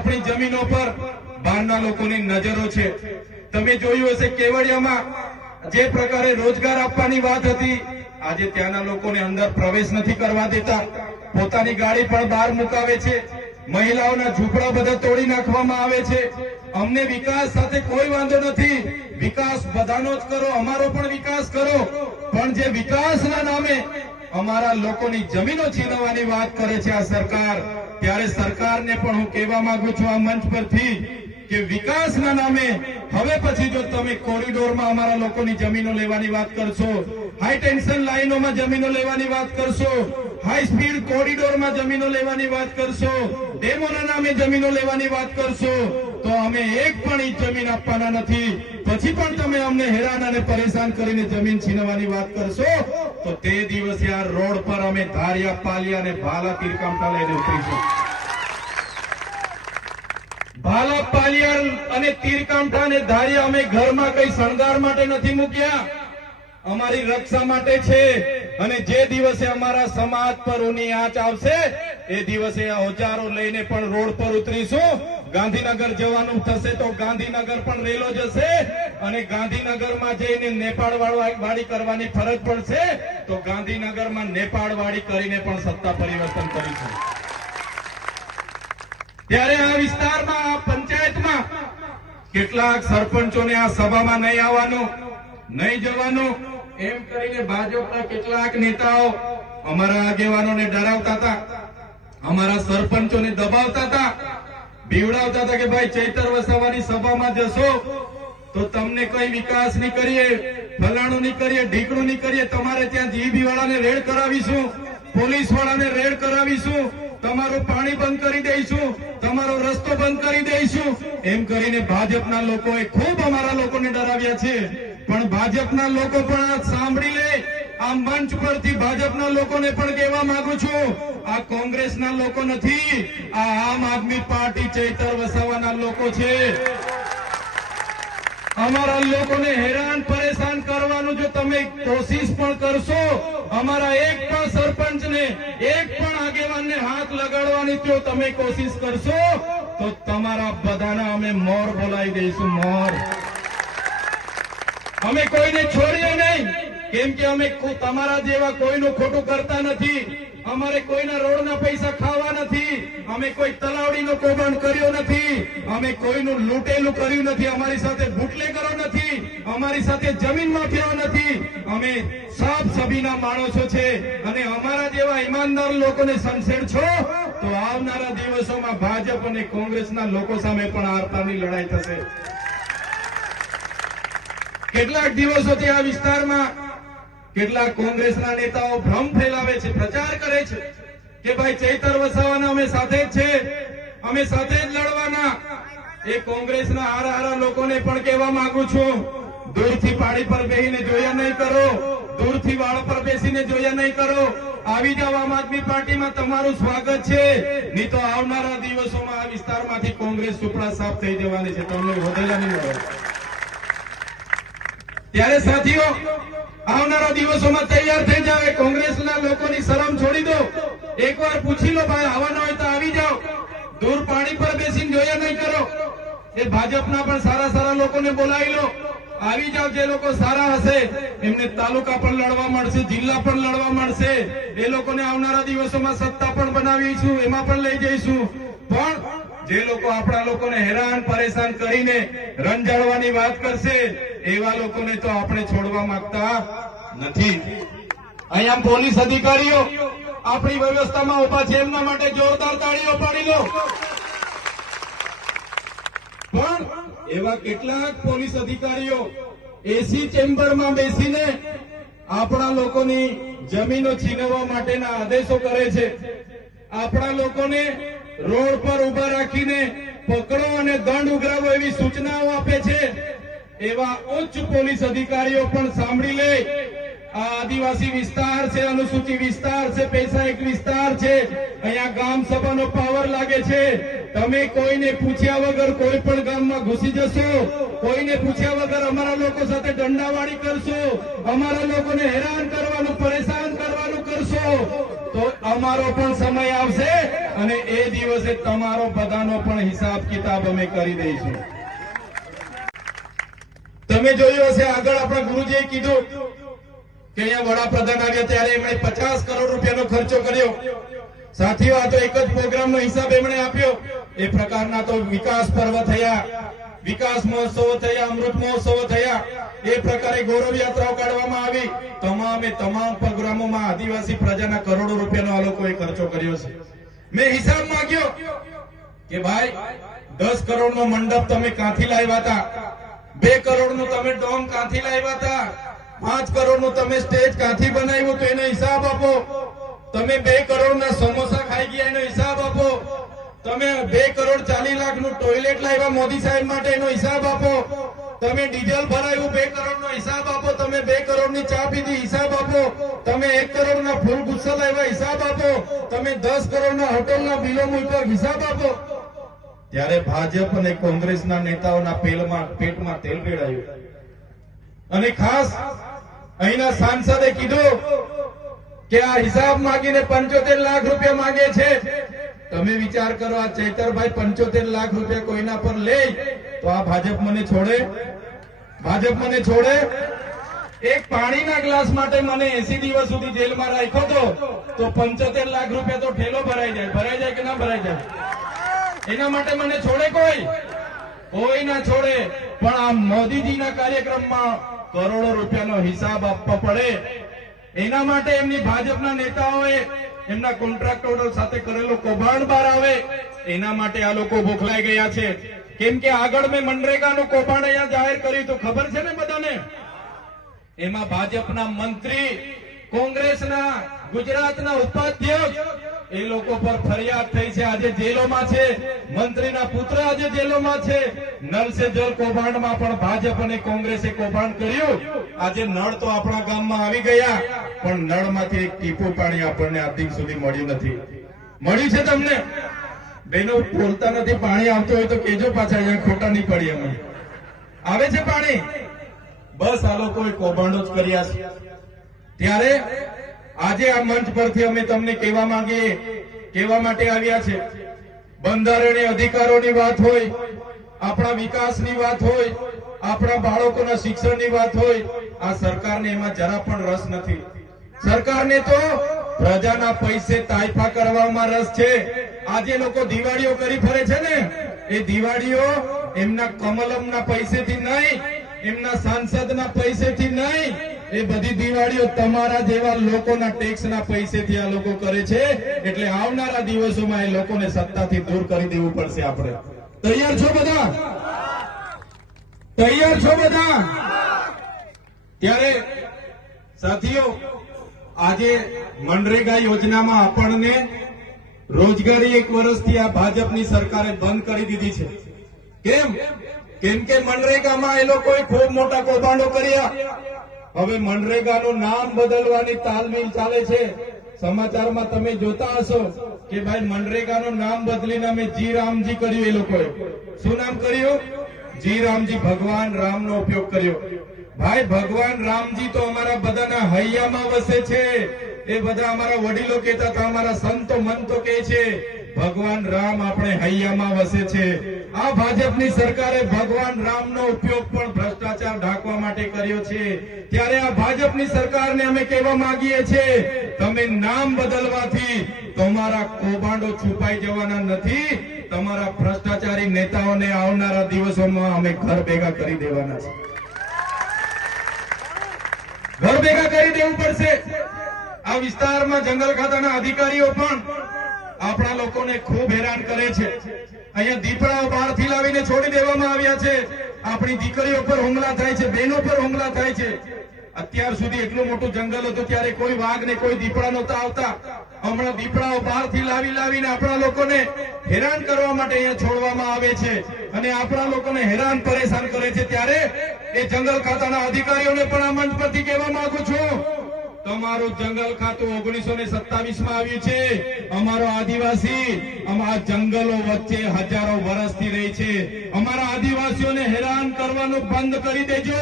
આપણી જમીનો પર બહારના લોકોની નજરો છે. તમે જોયું હશે કેવડિયામાં જે પ્રકારે રોજગાર આપવાની વાત હતી, આજે ત્યાંના લોકોને અંદર પ્રવેશ નથી કરવા દેતા. પોતાની ગાડી પણ બહાર મુકાવે છે. મહિલાઓના ઝૂંપડા બધા તોડી નાખવામાં આવે છે. અમને વિકાસ સાથે કોઈ વાંધો નથી. વિકાસ બધાનો જ કરો, અમારો પણ વિકાસ કરો. પણ જે વિકાસના નામે અમારા લોકોની જમીનો છીનવવાની વાત કરે છે આ સરકાર. ત્યારે સરકારને પણ હું કહેવા માંગુ છું આ મંચ પરથી કે વિકાસના નામે હવે પછી જો તમે કોરિડોરમાં અમારા લોકોની જમીનો લેવાની વાત કરશો હાઈ ટેન્શન લાઈનોમાં જમીનો લેવાની વાત કરશો હાઈ સ્પીડ કોરિડોરમાં જમીનો લેવાની વાત કરશો, ડેમોના નામે જમીનો લેવાની વાત કરશો તો અમે એક પણ ઈ જમીન આપવાના નથી. પછી પણ તમે અમને હેરાન અને પરેશાન કરીને જમીન છીનવાની વાત કરશો, તો તે દિવસે આ રોડ પર અમે ધારિયા, પાલિયા અને ભાલા તીરકામઠા લઈને ઉતરીશું ભાલા, પાલિયા અને તીરકામઠા અને ધારિયા અમે ઘરમાં કઈ શણગાર માટે નથી મૂક્યા. અમારી રક્ષા માટે છે. અને જે દિવસે અમારા સમાજ પર ઉની આંચ આવશે, એ દિવસે ઓજારો લઈને પણ રોડ પર ઉતરીશું. ગાંધીનગર જવાનું થશે તો ગાંધીનગર પણ રેલો જશે અને ગાંધીનગરમાં જઈને નેપાળ વાળી કરવાની ફરજ પડશે તો ગાંધીનગરમાં નેપાળ વાળી કરીને પણ સત્તા પરિવર્તન કરીશું. ત્યારે આ વિસ્તારમાં, આ પંચાયતમાં કેટલાક સરપંચોને આ સભામાં નહીં આવવાનું, નહીં જવાનું. એમ કરીને ભાજપના કેટલાક નેતાઓ અમારા આગેવાનોને ડરાવતા હતા. અમારા સરપંચોને દબાવતા હતા. બીવડાવતા હતા કે ભાઈ ચૈતર વસાવાની સભામાં જશો તો તમને કઈ વિકાસ નહીં કરીએ, ફલાણું નહીં કરીએ, ઢીકણું નહીં કરીએ, તમારે ત્યાં જીબી વાળાને રેડ કરાવીશું પોલીસ વાળાને રેડ કરાવીશું, તમારું પાણી બંધ કરી દઈશું, તમારો રસ્તો બંધ કરી દઈશું. એમ કરીને ભાજપના લોકોએ ખૂબ અમારા લોકોને ડરાવ્યા છે. પણ ભાજપના લોકો પણ સાંભળી લે. આ મંચ પરથી ભાજપના લોકોને પણ કહેવા માંગુ છું, આ કોંગ્રેસના લોકો નથી, આ આમ આદમી પાર્ટી ચૈતર વસાવાના લોકો છે. અમારા લોકોને હેરાન પરેશાન કરવાનું જો તમે કોશિશ પણ કરશો, અમારા એક પણ સરપંચને, એક પણ આગેવાનને હાથ લગાડવાની જો તમે કોશિશ કરશો, તો તમારા બધાના અમે મોર બોલાવી દઈશું, મોર. અમે કોઈને છોડીએ નહીં. કેમ કે અમે તમારા જેવા કોઈનું ખોટું કરતા નથી. અમારે કોઈના રોડના પૈસા ખાવા નથી. અમે કોઈ તલાવડીનો કૌભાંડ કર્યો નથી. અમે કોઈનું લૂંટેલું કર્યું નથી. અમારી સાથે બુટલેગરો નથી. અમારી સાથે જમીન માફિયાઓ નથી. અમે સાફ સભીના માણસો છે. અને અમારા જેવા ઈમાનદાર લોકોને સંસેડ છો, તો આવનારા દિવસોમાં ભાજપ અને કોંગ્રેસના લોકો સામે પણ આરતાની લડાઈ થશે. કેટલાક દિવસોથી આ વિસ્તારમાં કેટલાક કોંગ્રેસના નેતાઓ ભ્રમ ફેલાવે છે, પ્રચાર કરે છે કે ભાઈ ચૈતર વસાવાના અમે સાથે જ છે, અમે સાથે જ લડવાના. એ કોંગ્રેસના હારા હારા લોકોને પણ કહેવા માંગુ છું, દૂરથી પાડી પર બેસીને જોયા નહીં કરો, દૂરથી વાળ પર બેસીને જોયા નહીં કરો. આવી જાવ આમ આદમી પાર્ટીમાં તમારું સ્વાગત છે. નહીં તો આવનારા દિવસોમાં આ વિસ્તારમાંથી કોંગ્રેસ સુપડા સાફ થઈ જવાની છે. તમને વધેલા નહીં મળે. ત્યારે સાથીઓ, આવનારા દિવસોમાં તૈયાર થઈ જાવ કોંગ્રેસના લોકોની શરમ છોડી દો. એકવાર પૂછી લો, ભાઈ, આવવાના હોય તો આવી જાઓ. દૂર પાણી પર બેસીને જોયા નહીં કરો. એ ભાજપના પણ સારા સારા લોકોને બોલાવી લો. આવી જાવ જે લોકો સારા હશે, એમને તાલુકા પણ લડવા મળશે, જિલ્લા પણ લડવા મળશે. એ લોકોને આવનારા દિવસોમાં સત્તા પણ બનાવીશું, એમાં પણ લઈ જઈશું. પણ જે લોકો આપણા લોકોને હેરાન, પરેશાન કરીને રંજાડવાની વાત કરશે એવા લોકોને તો આપણે છોડવા માંગતા નથી. અહીંયા પોલીસ અધિકારીઓ, આપણી વ્યવસ્થામાં ઊભા છે, એમના માટે જોરદાર તાળીઓ પાડી લો. પણ એવા કેટલાક પોલીસ અધિકારીઓ એસી ચેમ્બરમાં બેસીને આપણા લોકોની જમીનો છીનવવા માટેના આદેશો કરે છે. આપણા લોકોને રોડ પર ઊભા રાખીને પકડો અને દંડ ઉઘરાવો એવી સૂચનાઓ આપે છે. એવા ઉચ્ચ પોલીસ અધિકારીઓ પણ સાંભળી લે. આ આદિવાસી વિસ્તાર છે, અનુસૂચિત વિસ્તાર છે, પૈસા એક વિસ્તાર છે. અહીંયા ગામ સભાનો પાવર લાગે છે. તમે કોઈને પૂછ્યા વગર કોઈ પણ ગામમાં ઘૂસી જશો. કોઈને પૂછ્યા વગર અમારા લોકો સાથે દંડાવાળી કરશો. અમારા લોકોને હેરાન કરવાનું, પરેશાન કરવાનું કરશો. તો અમારો પણ સમય આવશે અને એ દિવસે તમારો બધાનો પણ હિસાબ કિતાબ અમે કરી દઈશું. તમે જોયું હશે, આગળ આપણા ગુરુજીએ કીધું કે અહીંયા વડાપ્રધાન આવ્યા ત્યારે એમણે પચાસ કરોડ રૂપિયાનો ખર્ચો કર્યો. સાથીઓ આ તો એક જ પ્રોગ્રામનો હિસાબ એમણે આપ્યો. એ પ્રકારના તો વિકાસ પર્વ થયા, વિકાસ મહોત્સવો થયા, અમૃત મહોત્સવો થયા. એ પ્રકારે ગૌરવ યાત્રાઓ કાઢવામાં આવી. તમામે તમામ પ્રોગ્રામોમાં આદિવાસી પ્રજાના કરોડો રૂપિયાનો આ લોકોએ ખર્ચો કર્યો છે. મેં હિસાબ માંગ્યો કે ભાઈ, દસ કરોડનો મંડપ તમે ક્યાંથી લાવ્યા હતા? બે કરોડનું તમે ડોમ કાંથી લાવ્યા હતા? પાંચ કરોડનું તમે સ્ટેજ કાંથી બનાવ્યું તો એનો હિસાબ આપો. તમે બે કરોડના સમોસા ખાઈ ગયા, એનો હિસાબ આપો. તમે બે કરોડ ચાલીસ લાખનું ટોયલેટ લાવ્યા મોદી સાહેબ માટે, એનો હિસાબ આપો. તમે ડીઝલ ભરાયું, બે કરોડનો હિસાબ આપો. તમે બે કરોડની ચા પીધી, હિસાબ આપો. તમે એક કરોડ ના ફૂલ ગુસ્સા લાવ્યા, હિસાબ આપો. તમે દસ કરોડ કરોડના હોટલના બિલો મૂક્યા, હિસાબ આપો. ત્યારે ભાજપ અને કોંગ્રેસના નેતાઓના પેટમાં તેલ રેડાયું. અને ખાસ અહીંના સાંસદે કીધું કે આ હિસાબ માંગીને પંચોતેર લાખ રૂપિયા માંગે છે. તમે વિચાર કરો, આ ચૈતરભાઈ પંચોતેર લાખ રૂપિયા કોઈના પર લે, તો આ ભાજપ મને છોડે? ભાજપ મને છોડે? એક પાણીના ગ્લાસ માટે મને એસી દિવસ સુધી જેલમાં રાખ્યો તો તો પંચોતેર લાખ રૂપિયા તો ઠેલો ભરાઈ જાય. ભરાઈ જાય કે ના ભરાઈ જાય? એના માટે મને છોડે કોઈ? કોઈ ના છોડે. પણ આ મોદીજીના કાર્યક્રમમાં કરોડો રૂપિયાનો હિસાબ આપવો પડે. એના માટે એમની ભાજપના નેતાઓએ એમના કોન્ટ્રાક્ટરો સાથે કરેલો કૌભાંડ બહાર આવે. એના માટે આ લોકો ભોખલાઈ ગયા છે. કેમ કે આગળ મેં મનરેગાનું કૌભાંડ અહીંયા જાહેર કર્યું તો ખબર છે ને બધાને? એમાં ભાજપના મંત્રી, કોંગ્રેસના, ગુજરાતના ઉપાધ્યક્ષ એ લોકો પર ફરિયાદ થઈ છે. આજે જેલોમાં છે. મંત્રીના પુત્ર આજે જેલોમાં છે. સે કૌભાંડમાં પણ ભાજપ અને કોંગ્રેસે કૌભાંડ કર્યું. આજે નળ તો આપણા ગામમાં આવી ગયા, પણ નળમાંથી એક ટીપું પાણી આપણને આજ સુધી મળ્યું નથી. મળ્યું છે તમને? બેનો, બોલતા નથી, પાણી આવતું હોય તો કેજો પાછા, અહીંયા ખોટા નહીં પડી અમે. આવે છે પાણી? બસ આ લોકોએ કૌભાંડો જ કર્યા છે. ત્યારે આજે આ મંચ પરથી અમે તમને કહેવા માંગીએ, કહેવા માટે આવ્યા છે. બંધારણીય અધિકારોની વાત હોય, આપણા વિકાસની વાત હોય, આપણા બાળકોના શિક્ષણની વાત હોય, આ સરકારને એમાં જરા પણ રસ નથી. સરકારને તો પ્રજાના પૈસે તાયફા કરવામાં રસ છે. આજે લોકો દિવાળીઓ કરી ફરે છે ને. એ દિવાળીઓ એમના કમલમના પૈસેથી નહીં, એમના સાંસદના પૈસેથી નહીં એ બધી દિવાળીઓ તમારા જેવા લોકોના ટેક્સના પૈસેથી આ લોકો કરે છે. એટલે આવનારા દિવસોમાં એ લોકોને સત્તાથી દૂર કરી દેવું પડશે આપણે. તૈયાર છો બધા? તૈયાર છો બધા? ત્યારે સાથીઓ, આજે મનરેગા યોજનામાં આપણને રોજગારી એક વર્ષથી આ ભાજપની સરકારે બંધ કરી દીધી છે. કેમ? કેમ કે મનરેગામાં એ લોકોએ ખૂબ મોટા કૌભાંડો કર્યા. હવે મનરેગાનું નામ બદલવાની તાલમેલ ચાલે છે. સમાચારમાં તમે જોતા હશો કે ભાઈ મનરેગાનું નામ બદલીને અમે જી રામજી કર્યું એ લોકોએ. શું નામ કર્યું? જી રામજી, ભગવાન રામનો ઉપયોગ કર્યો. ભાઈ, ભગવાન રામજી તો અમારા બધાના હૈયામાં વસે છે. એ બધા અમારા વડીલો કહેતા હતા, અમારા સંતો મંતો કહે છે ભગવાન રામ આપણે હૈયામાં વસે છે. આ ભાજપની સરકારે ભગવાન રામનો ઉપયોગ પણ ભ્રષ્ટાચાર ઢાંકવા માટે કર્યો છે. ત્યારે આ ભાજપની સરકારને અમે કહેવા માંગીએ છીએ, તમે નામ બદલવાથી તમારા કૌભાંડો છુપાઈ જવાના નથી. તમારા ભ્રષ્ટાચારી નેતાઓને આવનારા દિવસોમાં અમે ઘર ભેગા કરી દેવાના છે. ઘર ભેગા કરી દેવું પડશે. આ વિસ્તારમાં જંગલ ખાતાના અધિકારીઓ પણ આપણા લોકોને ખૂબ હેરાન કરે છે. અહીંયા દીપડાઓ બહારથી લાવીને છોડી દેવામાં આવ્યા છે. આપણી દીકરીઓ પર હુમલા થાય છે, બહેનો પર હુમલા થાય છે. અત્યાર સુધી એટલું મોટું જંગલ હતું ત્યારે કોઈ વાઘ ને કોઈ દીપડા નહોતા આવતા. હમણાં દીપડાઓ બહારથી લાવી લાવીને આપણા લોકોને હેરાન કરવા માટે અહીંયા છોડવામાં આવે છે. અને આપણા લોકોને હેરાન, પરેશાન કરે છે. ત્યારે એ જંગલ ખાતાના અધિકારીઓને પણ આ મંચ પરથી કહેવા માંગુ છું. તમારું જંગલ ખાતું ઓગણીસો ને સત્તાવીસમાં આવ્યું છે. અમારો આદિવાસી અમારા જંગલો વચ્ચે હજારો વર્ષથી રહી છે. અમારા આદિવાસીઓને હેરાન કરવાનું બંધ કરી દેજો.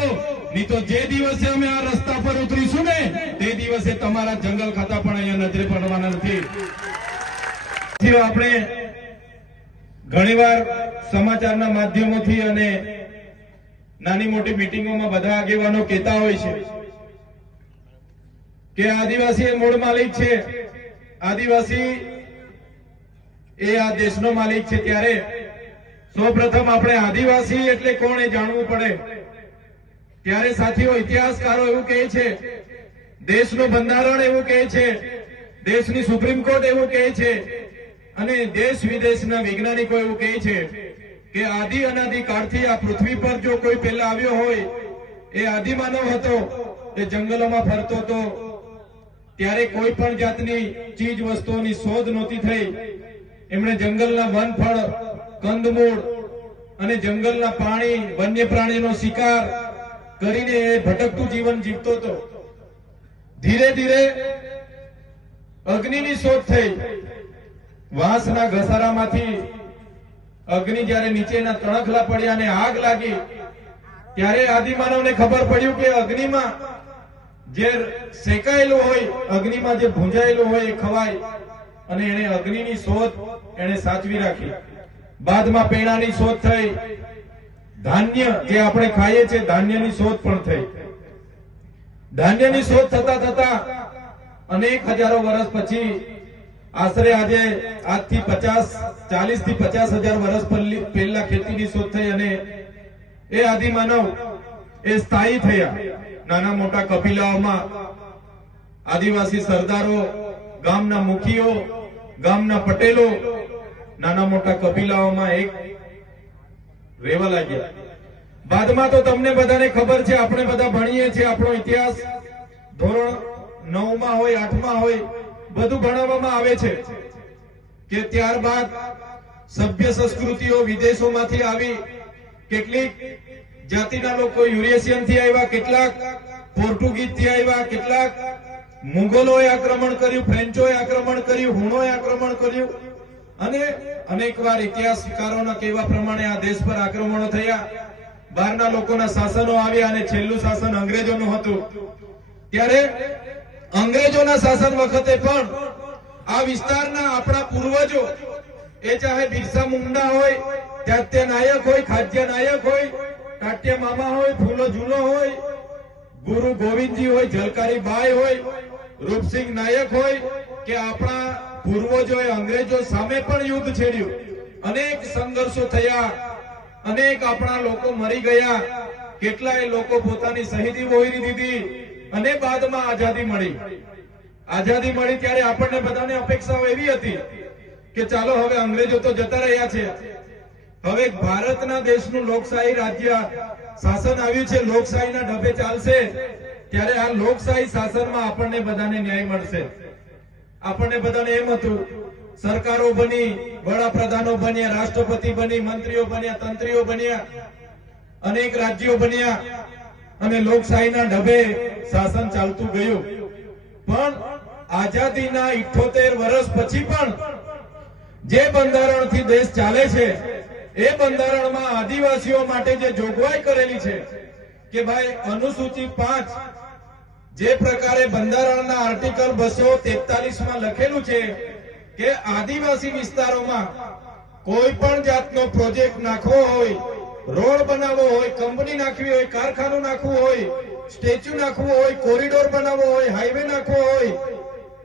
નહીં તો જે દિવસે અમે આ રસ્તા પર ઉતરીશું ને, તે દિવસે તમારા જંગલ ખાતા પણ અહીંયા નજરે પડવાના નથી. આપણે ઘણીવાર સમાચારના માધ્યમોથી અને નાની મોટી મિટિંગોમાં બધા આગેવાનો કહેતા હોય છે. કે આદિવાસી એ મૂળ માલિક છે. આદિવાસી એ આ દેશનો માલિક છે ત્યારે સૌપ્રથમ આપણે આદિવાસી એટલે કોણ એ જાણવું પડે. ત્યારે સાથીઓ, ઇતિહાસકારો એવું કહે છે, દેશનું બંધારણ એવું કહે છે, દેશની સુપ્રીમ કોર્ટ એવું કહે છે, અને દેશ વિદેશના વૈજ્ઞાનિકો એવું કહે છે કે આદિ અનાદિ કાળથી આ પૃથ્વી પર જો કોઈ પહેલા આવ્યો હોય, એ આદિમાનવ હતો, એ જંગલોમાં ફરતો હતો ત્યારે કોઈ પણ જાતની ચીજ વસ્તુઓની શોધ નહોતી થઈ. એમણે જંગલના વનફળ, કંદમૂળ અને જંગલના પાણી વન્ય પ્રાણીનો શિકાર કરીને એ ભટકતું જીવન જીવતો હતો. ધીરે ધીરે અગ્નિની શોધ થઈ. વાંસના ઘસારામાંથી અગ્નિ જ્યારે નીચેના તણખલા પડ્યા અને આગ લાગી, ત્યારે આદિમાનવને ખબર પડ્યું કે અગ્નિમાં જે શેકાયેલું હોય, અગ્નિમાં જે ભૂંજાયેલું હોય એ ખવાય અને એને અગ્નિની શોધ એને સાચવી રાખી. બાદમાં પેણાની શોધ થઈ. ધાન્ય જે આપણે ખાઈએ છીએ, ધાન્યની શોધ પણ થઈ. ધાન્યની શોધ થતા થતા અનેક હજારો વર્ષ પછી આશરે આજે આજથી પચાસ ચાલીસથી પચાસ હજાર વર્ષ પહેલી- ખેતીની શોધ થઈ અને એ આદિમાનવ એ સ્થાયી થયા. નાના મોટા કપિલાઓમાં આદિવાસી સરદારો, ગામના મુખીઓ, ગામના પટેલો, નાના મોટા કપિલાઓમાં એક રહેવા લાગ્યા. બાદમાં તો તમને બધાને ખબર છે, આપણે બધા ભણીએ છીએ આપણો ઇતિહાસ. ધોરણ નવમાં હોય, આઠમાં હોય, બધું ભણાવવામાં આવે છે. કે ત્યારબાદ સભ્ય સંસ્કૃતિઓ વિદેશોમાંથી આવી કેટલીક જાતિના લોકો યુરેશિયનથી આવ્યા, કેટલાક પોર્ટુગીઝથી આવ્યા, કેટલાક મુગલોએ આક્રમણ કર્યું, ફ્રેન્ચોએ આક્રમણ કર્યું હુણોએ આક્રમણ કર્યું. અને અનેકવાર ઇતિહાસકારોના કહેવા પ્રમાણે આ દેશ પર આક્રમણો થયા. બહારના લોકોના શાસનો આવ્યા અને છેલ્લું શાસન અંગ્રેજોનું હતું. ત્યારે અંગ્રેજોના શાસન વખતે પણ આ વિસ્તારના આપણા પૂર્વજો, એ ચાહે બિરસા મુંડા હોય ત્યાં નાયક હોય, ખાદ્ય નાયક હોય ટાટ્ય મામા હોય, ફૂલો ઝૂલો હોય, ગુરુ ગોવિંદજી હોય, જલકારી બાઈ હોય, રૂપસિંહ નાયક હોય, કે આપણા પૂર્વજોએ અંગ્રેજો સામે પણ યુદ્ધ છેડ્યું. અનેક સંઘર્ષો થયા, અનેક આપણા લોકો મરી ગયા, કેટલાય લોકો પોતાની શહીદી વહોરી દીધી, અને બાદમાં આઝાદી મળી. આઝાદી મળી ત્યારે આપણને બધાને અપેક્ષાઓ એવી હતી કે ચાલો હવે અંગ્રેજો તો જતા રહ્યા છે. હવે ભારતના દેશનું લોકશાહી રાજ્ય શાસન આવ્યું છે, લોકશાહીના ઢબે ચાલશે, ત્યારે આ લોકશાહી શાસનમાં આપણને બધાને ન્યાય મળશે. આપણને બધાને એમ હતું, સરકારો બની, વડાપ્રધાનો બન્યા, રાષ્ટ્રપતિ બની, મંત્રીઓ બન્યા, તંત્રીઓ બન્યા, અનેક રાજ્યો બન્યા, અને લોકશાહીના ઢબે શાસન ચાલતું ગયું. પણ આઝાદીના ઇઠોતેર વર્ષ પછી પણ જે બંધારણથી દેશ ચાલે છે એ બંધારણમાં આદિવાસીઓ માટે જે જોગવાઈ કરેલી છે કે ભાઈ અનુસૂચિ પાંચ જે પ્રકારે બંધારણના આર્ટિકલ બસો તેતાલીસમાં લખેલું છે કે આદિવાસી વિસ્તારોમાં કોઈ પણ જાતનો પ્રોજેક્ટ નાખવો હોય, રોડ બનાવવો હોય, કંપની નાખવી હોય, કારખાનું નાખવું હોય, સ્ટેચ્યુ નાખવું હોય, કોરિડોર બનાવવો હોય, હાઈવે નાખવો હોય,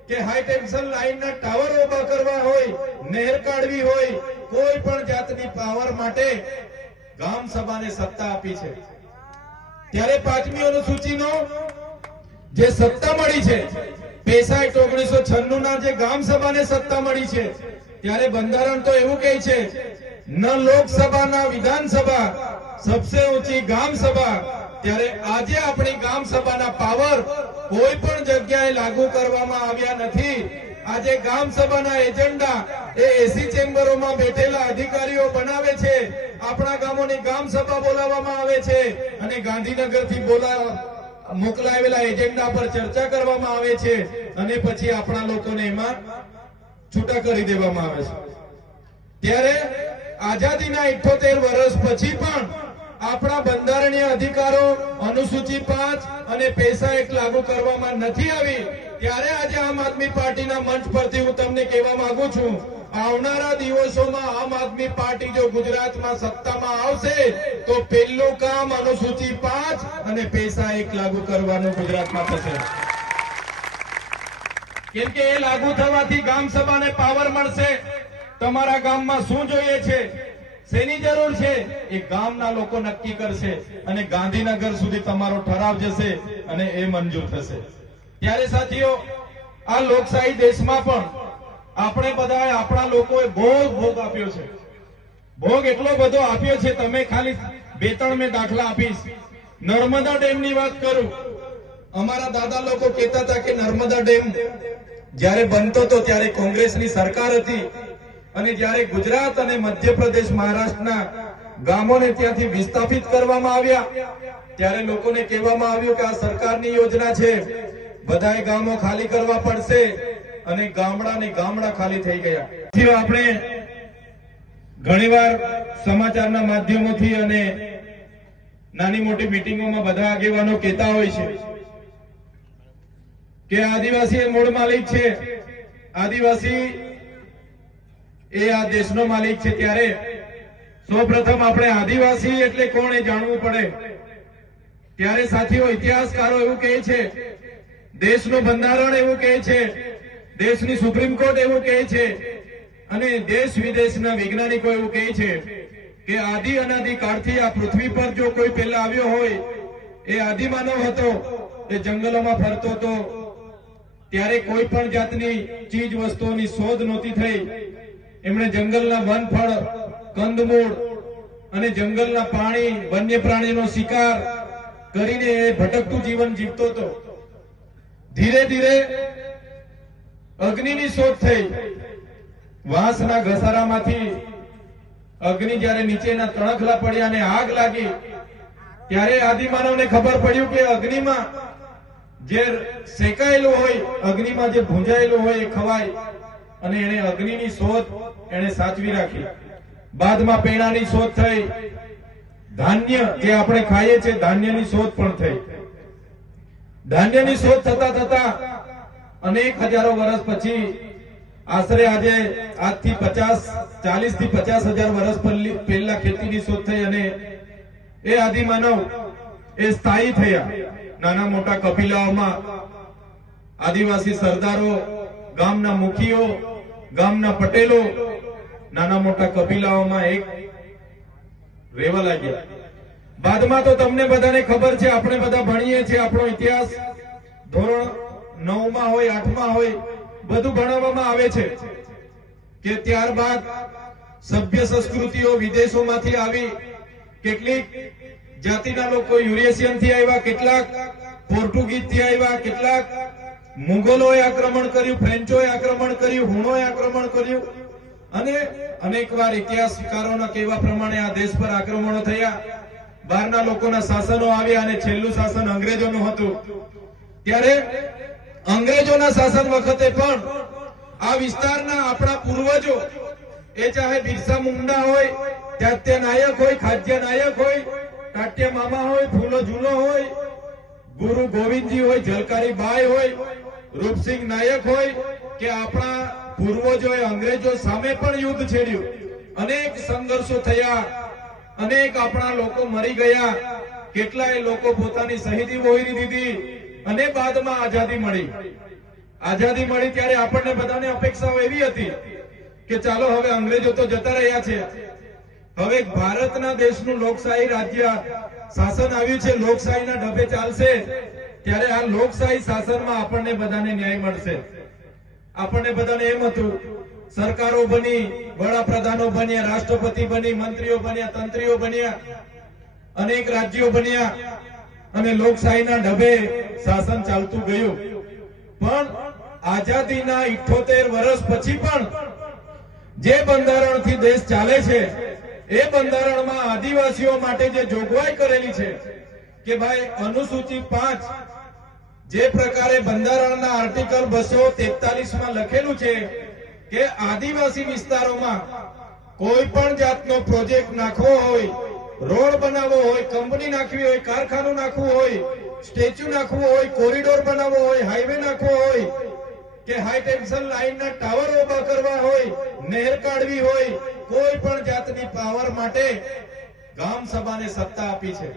કે હાઈ ટેન્શન લાઈનના ટાવર ઊભા કરવા હોય, નહેર કાઢવી હોય કોઈ પણ જાતની પાવર માટે ગામ સભાને સત્તા આપી છે. ત્યારે પાંચમી અનુસૂચિનો જે સત્તા મળી છે, પેસા એક્ટ ઓગણીસો છન્નું ના જે ગામ સભાને સત્તા મળી છે, ત્યારે બંધારણ તો એવું કહે છે, ન લોકસભા ના વિધાનસભા, સબસે ઊંચી ગામ સભા, ત્યારે આજે આપણી ગામ સભાના પાવર કોઈ પણ જગ્યાએ લાગુ કરવામાં આવ્યા નથી. આજે ગામ સભાના એજન્ડા એ એસી ચેમ્બરોમાં બેઠેલા અધિકારીઓ બનાવે છે. આપણા ગામોની ગામ સભા બોલાવવામાં આવે છે અને ગાંધીનગરથી બોલા મોકલાવેલા એજન્ડા પર ચર્ચા કરવામાં આવે છે અને પછી આપણા લોકોને એમાં છૂટા કરી દેવામાં આવે છે. ત્યારે આઝાદીના 78 વર્ષ પછી પણ આપણા બંધારણીય અધિકારો અનુસૂચિ પાંચ અને પૈસા એક લાગુ કરવામાં નથી આવી, ત્યારે આજે આમ આદમી પાર્ટીના મંચ પરથી હું તમને કહેવા માંગુ છું, આવનારા દિવસોમાં આમ આદમી પાર્ટી જો ગુજરાતમાં સત્તામાં આવશે, તો પહેલું કામ અનુસૂચિ પાંચ અને પૈસા એક લાગુ કરવાનું ગુજરાતમાં થશે. કેમ કે એ લાગુ થવાથી ગામ સભાને પાવર મળશે. તમારા ગામમાં શું જોઈએ છે? શેની જરૂર છે? એ ગામના લોકો નક્કી કરશે અને ગાંધીનગર સુધી તમારો ઠરાવ જશે અને એ મંજૂર થશે. ત્યારે સાથીઓ, આ લોકશાહી દેશમાં પણ આપણે બધાએ આપણા લોકોએ ભોગ ભોગ આપ્યો છે. ભોગ એટલો બધો આપ્યો છે, તમે ખાલી બે ત્રણ મેં દાખલા આપીશ. નર્મદા ડેમની વાત કરું. અમારા દાદા લોકો કહેતા હતા કે નર્મદા ડેમ જ્યારે બનતો હતો ત્યારે કોંગ્રેસની સરકાર હતી. અને જ્યારે ગુજરાત અને મધ્યપ્રદેશ મહારાષ્ટ્રના ગામોને ત્યાંથી વિસ્થાપિત કરવામાં આવ્યા, ત્યારે લોકોને કહેવામાં આવ્યું કે આ સરકારની યોજના છે. બધાએ ગામો ખાલી કરવા પડશે અને ગામડા ને ગામડા ખાલી થઈ ગયા. આપણે ઘણીવાર સમાચારના માધ્યમોથી અને નાની મોટી મિટિંગોમાં બધા આગેવાનો કહેતા હોય છે કે આદિવાસી એ મૂળ માલિક છે. આદિવાસી એ આ દેશનો માલિક છે ત્યારે સૌપ્રથમ આપણે આદિવાસી એટલે કોણ જાણવું પડે. ત્યારે સાથીઓ, ઇતિહાસકારો એવું કહે છે, દેશનું બંધારણ એવું કહે છે, દેશની સુપ્રીમ કોર્ટ એવું કહે છે, અને દેશ વિદેશના વૈજ્ઞાનિકો એવું કહે છે કે આદિ અનાદિ કાળથી આ પૃથ્વી પર જો કોઈ પહેલા આવ્યો હોય, એ આદિમાનવ હતો, એ જંગલોમાં ફરતો હતો. ત્યારે કોઈ પણ જાતની ચીજ વસ્તુઓની શોધ નહોતી થઈ. એમણે જંગલના વનફળ, કંદમૂળ અને જંગલના પાણી વન્ય પ્રાણીનો શિકાર કરીને એ ભટકતું જીવન જીવતો હતો. ધીરે ધીરે અગ્નિની શોધ થઈ. વાંસના ઘસારામાંથી અગ્નિ જ્યારે નીચેના તણખલા પડ્યા અને આગ લાગી, ત્યારે આદિમાનવને ખબર પડ્યું કે અગ્નિમાં જે શેકાયેલું હોય, અગ્નિમાં જે ભૂંજાયેલું હોય એ ખવાય. અને એને અગ્નિની શોધ એને સાચવી રાખી. બાદમાં પેણાની શોધ થઈ. ધાન્ય જે આપણે ખાઈએ છીએ, ધાન્યની શોધ પણ થઈ. ધાન્યની શોધ થતા થતા અનેક હજારો વર્ષ પછી આશરે આજે આજથી પચાસ ચાલીસથી પચાસ હજાર વર્ષ પહેલી- ખેતીની શોધ થઈ અને એ આદિમાનવ એ સ્થાયી થયા. નાના મોટા કપિલાઓમાં આદિવાસી સરદારો, ગામના મુખીઓ ગામના પટેલો નાના મોટા કપિલાઓમાં એક રેવા લાગ્યા. બાદમાં તો તમને બધાને ખબર છે, આપણે બધા ભણીએ છીએ, આપણો ઇતિહાસ ધોરણ નવમાં હોય, આઠમાં હોય, બધું ભણાવવામાં આવે છે. કે ત્યારબાદ સભ્ય સંસ્કૃતિઓ વિદેશોમાંથી આવી, કેટલીક જાતિના લોકો યુરેશિયનથી આવ્યા, કેટલાક પોર્ટુગીઝથી આવ્યા, કેટલાક મુગલોએ આક્રમણ કર્યું, ફ્રેન્ચોએ આક્રમણ કર્યું, હુણોએ આક્રમણ કર્યું. અને અનેકવાર ઇતિહાસકારોના કહેવા પ્રમાણે આ દેશ પર આક્રમણો થયા. બહારના લોકોના શાસનો આવ્યા અને છેલ્લું શાસન અંગ્રેજોનું હતું. ત્યારે અંગ્રેજોના શાસન વખતે પણ આ વિસ્તારના આપણા પૂર્વજો, એ ચાહે બિરસા મુંડા હોય, ત્યાત્ય નાયક હોય, ખાદ્ય નાયક હોય ટાટ્ય મામા હોય, ફૂલો ઝૂલો હોય, ગુરુ ગોવિંદજી હોય, જલકારી બાઈ હોય રૂપસિંહ નાયક હોય કે આપણા પૂર્વજોએ અંગ્રેજો સામે પણ યુદ્ધ છેડ્યું. અનેક સંઘર્ષો થયા, અનેક આપણા લોકો મરી ગયા, કેટલાય લોકો પોતાની શહીદી વહોરી દીધી અને બાદમાં આઝાદી મળી. આઝાદી મળી ત્યારે આપણને બધાને અપેક્ષાઓ એવી હતી કે ચાલો હવે અંગ્રેજો તો જતા રહ્યા છે. હવે ભારતના દેશનું લોકશાહી રાજ્ય શાસન આવ્યું છે, લોકશાહીના ઢબે ચાલશે. ત્યારે આ લોકશાહી શાસનમાં આપણને બધાને ન્યાય મળશે. આપણને બધાને એમ હતું, સરકારો બની, વડાપ્રધાનો બન્યા, રાષ્ટ્રપતિ બની, મંત્રીઓ બન્યા, તંત્રીઓ બન્યા, અનેક રાજ્યો બન્યા, અને લોકશાહીના ઢબે શાસન ચાલતું ગયું. પણ આઝાદીના ઇઠોતેર વર્ષ પછી પણ જે બંધારણથી દેશ ચાલે છે, એ બંધારણમાં આદિવાસીઓ માટે જે જોગવાઈ કરેલી છે કે ભાઈ, અનુસૂચિ પાંચ, જે પ્રકારે બંધારણના આર્ટિકલ બસો તેતાલીસમાં લખેલું છે કે આદિવાસી વિસ્તારોમાં કોઈ પણ જાતનો પ્રોજેક્ટ નાખવો હોય, રોડ બનાવવો હોય, કંપની નાખવી હોય, કારખાનું નાખવું હોય, સ્ટેચ્યુ નાખવું હોય, કોરિડોર બનાવવો હોય, હાઈવે નાખવો હોય, કે હાઈ ટેન્શન લાઈનના ટાવર ઊભા કરવા હોય, નહેર કાઢવી હોય, કોઈ પણ જાતની પાવર માટે ગામ સભાને સત્તા આપી છે.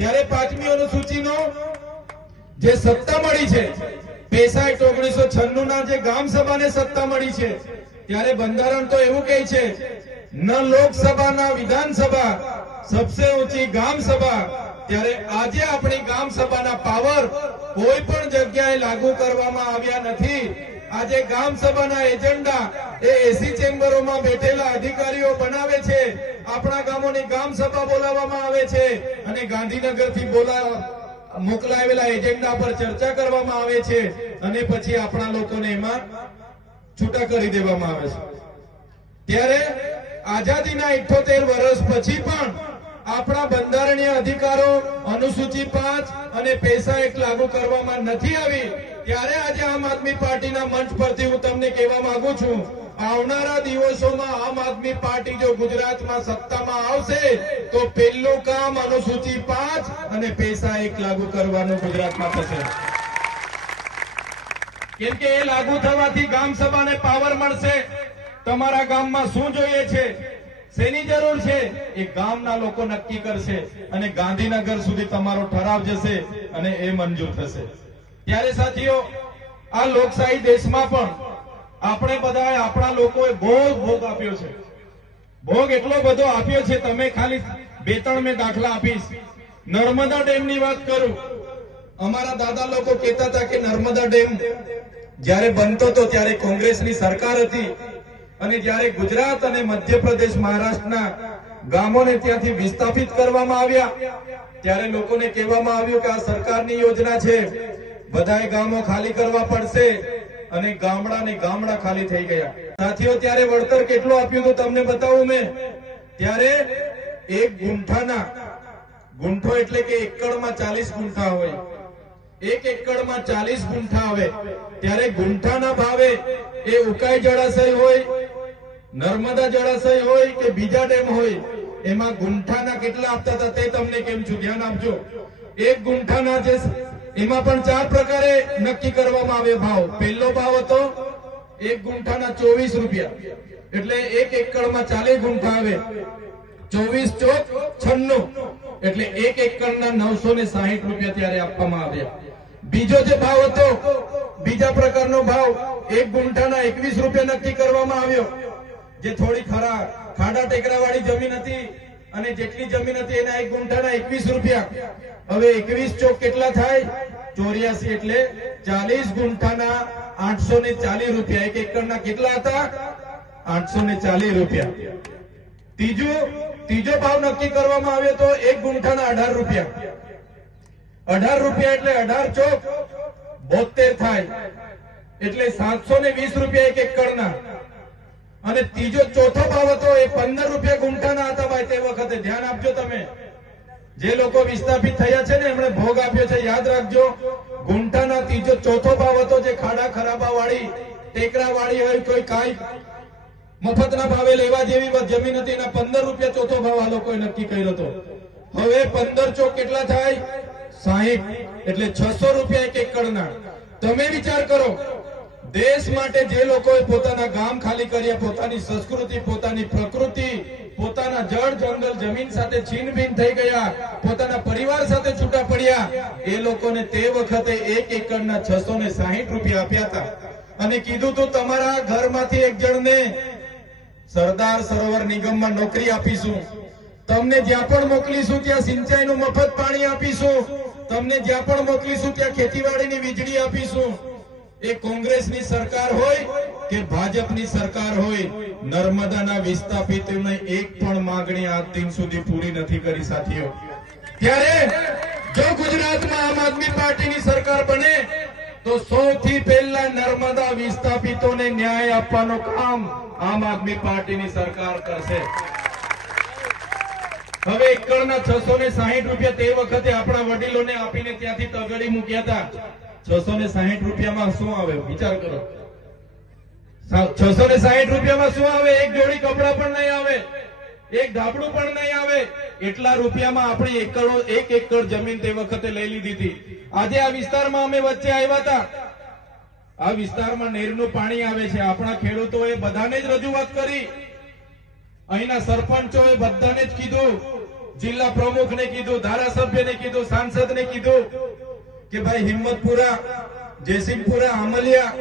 ત્યારે પાંચમી અનુસૂચિનો જે સત્તા મળી છે પેસા ઓગણીસો છન્નું ના જે ગામ સભાને સત્તા મળી છે, ત્યારે બંધારણ તો એવું કહે છે, ન લોકસભા ના વિધાનસભા, સબસે ઊંચી ગામ સભા, ત્યારે આજે આપણી ગામ સભાના પાવર કોઈ પણ જગ્યાએ લાગુ કરવામાં આવ્યા નથી. આજે ગામ સભાના એજન્ડા એ એસી ચેમ્બરોમાં બેઠેલા અધિકારીઓ બનાવે છે. આપણા ગામોની ગામ સભા બોલાવવામાં આવે છે અને ગાંધીનગરથી બોલાવા મોકલાવેલા એજન્ડા પર ચર્ચા કરવામાં આવે છે અને પછી આપણા લોકોને એમાં છૂટા કરી દેવામાં આવે છે. ત્યારે આઝાદીના ઇઠોતેર વર્ષ પછી પણ આપણા બંધારણીય અધિકારો અનુસૂચિ પાંચ અને પૈસા એક લાગુ કરવામાં નથી આવી, ત્યારે આજે આમ આદમી પાર્ટીના મંચ પરથી હું તમને કહેવા માંગુ છું, આવનારા દિવસોમાં આમ આદમી પાર્ટી જો ગુજરાતમાં સત્તામાં આવશે, તો પહેલું કામ અનુસૂચિ પાંચ અને પૈસા એક લાગુ કરવાનું ગુજરાતમાં થશે. કેમ કે એ લાગુ થવાથી ગામ સભાને પાવર મળશે. તમારા ગામમાં શું જોઈએ છે? શેની જરૂર છે? એ ગામના લોકો નક્કી કરશે અને ગાંધીનગર સુધી તમારો ઠરાવ જશે અને એ મંજૂર થશે. ત્યારે સાથીઓ, આ લોકશાહી દેશમાં પણ આપણે બધાએ આપણા લોકોએ બહુ ભોગ આપ્યો છે. ભોગ એટલો બધો આપ્યો છે, તમે ખાલી બે ત્રણ મેં દાખલા આપીશ. નર્મદા ડેમની વાત કરું. અમારા દાદા લોકો કહેતા હતા કે નર્મદા ડેમ જ્યારે બનતો હતો ત્યારે કોંગ્રેસની સરકાર હતી. અને જ્યારે ગુજરાત અને મધ્યપ્રદેશ મહારાષ્ટ્રના ગામોને ત્યાંથી વિસ્થાપિત કરવામાં આવ્યા, ત્યારે લોકોને કહેવામાં આવ્યું કે આ સરકારની યોજના છે બધાએ ગામો ખાલી કરવા પડશે અને ગામડા ને ગામડા ખાલી થઈ ગયા. સાથીઓ, ત્યારે વળતર કેટલું આપ્યું હતું તમને બતાવું મેં? ત્યારે એક ગુંઠાના, ગુંઠો એટલે કે એકડમાં ચાલીસ ગુંઠા હોય. એક એકડમાં ચાલીસ ગુંઠા આવે. ત્યારે ગુંઠાના ભાવે એ ઉકાઈ જળાશય હોય નર્મદા જળાશય હોય કે બીજા ડેમ હોય, એમાં ગુંઠાના કેટલા આપતા હતા તે તમને કેમ છું? ધ્યાન આપજો. એક ગુંઠાના જે એમાં પણ ચાર પ્રકારે નક્કી કરવામાં આવે ભાવ. પહેલો ભાવ હતો એક ગુંઠાના ચોવીસ રૂપિયા. એટલે એક એકડમાં ચાલે ગુંઠા આવે. ચોવીસ ચોક છન્નું. એટલે એક એકડના નવસો ને સાહીઠ રૂપિયા ત્યારે આપવામાં આવ્યા. બીજો જે ભાવ હતો, બીજા પ્રકારનો ભાવ, એક ગુંઠાના એકવીસ રૂપિયા નક્કી કરવામાં આવ્યો. જે થોડી ખરા ખાડા ટેકરા વાળી જમીન હતી અને જેટલી જમીન હતી એના એક ગુંઠાના એકવીસ રૂપિયા. હવે એકવીસ ચોક કેટલા થાય? ચોર્યાસી એટલે ચાલીસ ગુંઠાના આઠસો ને ચાલીસ રૂપિયા. એક એકડના કેટલા હતા? આઠસો ને ચાલીસ રૂપિયા. ત્રીજો ત્રીજો ભાવ નક્કી કરવામાં આવ્યો તો એક ગુંઠાના અઢાર રૂપિયા. અઢાર રૂપિયા એટલે અઢાર ચોક બોતેર થાય. એટલે સાતસો ને વીસ રૂપિયા એક એકડના અને ત્રીજો ચોથો ભાવ હતો એ પંદર રૂપિયા ગુંઠાના હતા ભાઈ, તે વખતે. ધ્યાન આપજો તમે. જે લોકો વિસ્થાપિત થયા છે ને, એમણે ભોગ આપ્યો છે, યાદ રાખજો. ગુંઠાના ત્રીજો ચોથો ભાવ હતો જે ખાડા ખરાબા વાળી ટેકરા વાળી હોય, કોઈ કાંઈ મફતના ભાવે લેવા જેવી જમીન હતી, એના પંદર રૂપિયા ચોથો ભાવ આ લોકોએ નક્કી કર્યો હતો. હવે પંદર ચોક કેટલા થાય? સાહીઠ. એટલે છસો રૂપિયા એક એકડના. તમે વિચાર કરો દેશ માટે જે લોકોએ પોતાના ગામ ખાલી કર્યા, પોતાની સંસ્કૃતિ, પોતાની પ્રકૃતિ, પોતાના જળ, જંગલ, જમીન સાથે છીનભીન થઈ ગયા, પોતાના પરિવાર સાથે છૂટા પડ્યા, એ લોકોને તે વખતે એક એકરના છસો ને સાહીઠ રૂપિયા આપ્યા હતા. અને કીધું તો, તમારા ઘરમાંથી એક જણને સરદાર સરોવર નિગમમાં નોકરી આપીશું. તમને જ્યાં પણ મોકલીશું, ત્યાં સિંચાઈનું મફત પાણી આપીશું. તમને જ્યાં પણ મોકલીશું, ત્યાં ખેતીવાડીની વીજળી આપીશું. એ કોંગ્રેસની સરકાર હોય કે ભાજપની સરકાર હોય, નર્મદાના વિસ્થાપિતોને એક પણ માંગણી આજ દિન સુધી પૂરી નથી કરી સાથીઓ. ત્યારે જો ગુજરાતમાં આમ આદમી પાર્ટીની સરકાર બને, તો સૌથી પહેલા નર્મદા વિસ્થાપિતોને ન્યાય આપવાનું કામ આમ આદમી પાર્ટીની સરકાર કરશે. હવે એકડના છસો ને સાહીઠ રૂપિયા તે વખતે આપણા વડીલોને આપીને ત્યાંથી તગડી મૂક્યા હતા. છસો ને સાહીઠ રૂપિયામાં શું આવે? વિચાર કરો. છસો ને સાહીઠ રૂપિયામાં શું આવે? એક જોડી કપડા પણ નહીં આવે. એક ધાબળું પણ નહીં આવે. એટલા રૂપિયામાં આપણે એકડો એક એકર જમીન તે વખતે લઈ લીધી હતી. આજે આ વિસ્તારમાં અમે વચ્ચે આવ્યા હતા. આ વિસ્તારમાં નહેરનું પાણી આવે છે. આપણા ખેડૂતોએ બધાને જ રજૂઆત કરી. અહીંના સરપંચોએ બધાને જ કીધું. જિલ્લા પ્રમુખને કીધું, ધારાસભ્યને કીધું, સાંસદને કીધું. કે ભાઈ હિંમતપુરા, જયસિંહપુરા, આમલિયા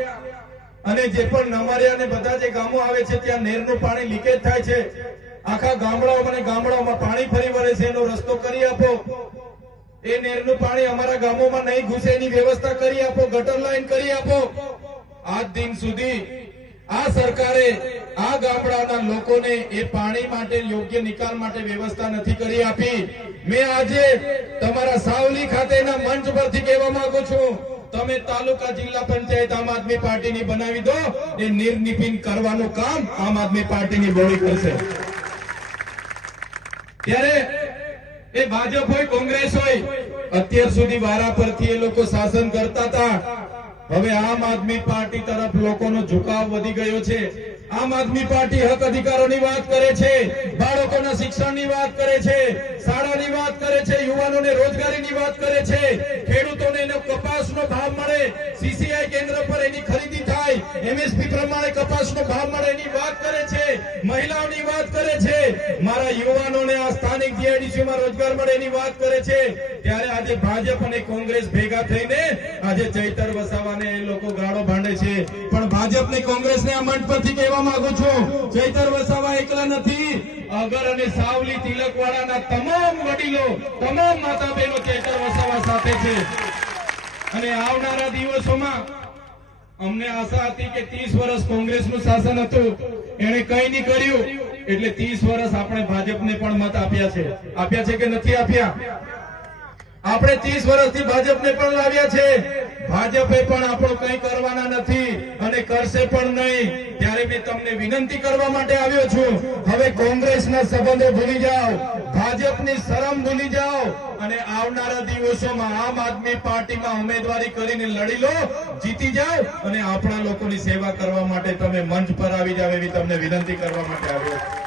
અને જે પણ નમારિયા ને બધા જે ગામો આવે છે, ત્યાં નેરનું પાણી લીકેજ થાય છે. આખા ગામડાઓ અને ગામડાઓમાં પાણી ફરી વળે છે, એનો રસ્તો કરી આપો. એ નેરનું પાણી અમારા ગામોમાં નહીં ઘૂસે એની વ્યવસ્થા કરી આપો, ગટર લાઈન કરી આપો. આજ દિન સુધી આ સરકારે આ ગામડાના લોકોને એ પાણી માટે યોગ્ય નિકાલ માટે વ્યવસ્થા નથી કરી આપી. મેં આજે તમારા સાવલી ખાતેના મંચ પરથી કહેવા માંગુ છું, તમે તાલુકા જિલ્લા પંચાયત આમ આદમી પાર્ટીની બનાવી દો, એ નિર્નિપિન કરવાનું કામ આમ આદમી પાર્ટીની બોડી કરશે. ત્યારે એ ભાજપ હોય, કોંગ્રેસ હોય, અત્યાર સુધી વારા પરથી એ લોકો શાસન કરતા હતા. હવે આમ આદમી પાર્ટી તરફ લોકોનો ઝુકાવ વધી ગયો છે. આમ આદમી પાર્ટી હક અધિકારોની વાત કરે છે, બાળકોના શિક્ષણની વાત કરે છે, શાળાની વાત કરે છે, યુવાનોને રોજગારીની વાત કરે છે, ખેડૂતોને એનો કપાસનો ભાવ મળે, સીસીઆઈ કેન્દ્ર પર એની ખરીદી થાય, એમએસપી પ્રમાણે કપાસનો ભાવ મળે એની વાત કરે છે, મહિલાઓની વાત કરે છે, મારા યુવાનોને આ સ્થાનિક જીઆઈડીસીમાં રોજગાર મળે એની વાત કરે છે, ત્યારે આજે ભાજપ અને કોંગ્રેસ ભેગા થઈને આજે ચૈતર વસાવાને એ લોકો ગાળો ભાંડે છે. પણ ભાજપ ને કોંગ્રેસ ને આ મંચ પરથી કહેવા માંગુ છું, ચૈતર વસાવા એકલા નથી, અગર અને સાવલી તિલકવાડાના તમામ વડીલો, તમામ માતા બહેનો ચૈતર વસાવા સાથે છે. અને આવનારા દિવસોમાં અમને આશા હતી કે ત્રીસ વર્ષ કોંગ્રેસનું શાસન હતું. એને કઈ નહીં કર્યું, એટલે ત્રીસ વર્ષ આપણે ભાજપને પણ મત આપ્યા છે. આપ્યા છે કે નથી આપ્યા? આપણે ત્રીસ વર્ષથી ભાજપને પણ લાવ્યા છે. ભાજપે પણ આપણો કંઈ કરવાના નથી અને કરશે પણ નહીં. ત્યારે મેં તમને વિનંતી કરવા માટે આવ્યો છું. હવે કોંગ્રેસના સંબંધો ભૂલી જાઓ. ભાજપની શરમ ભૂલી જાઓ. અને આવનારા દિવસોમાં આમ આદમી પાર્ટીમાં ઉમેદવારી કરીને લડી લો, જીતી જાઓ અને આપણા લોકોની સેવા કરવા માટે તમે મંચ પર આવી જાવ એવી તમને વિનંતી કરવા માટે આવ્યો છું.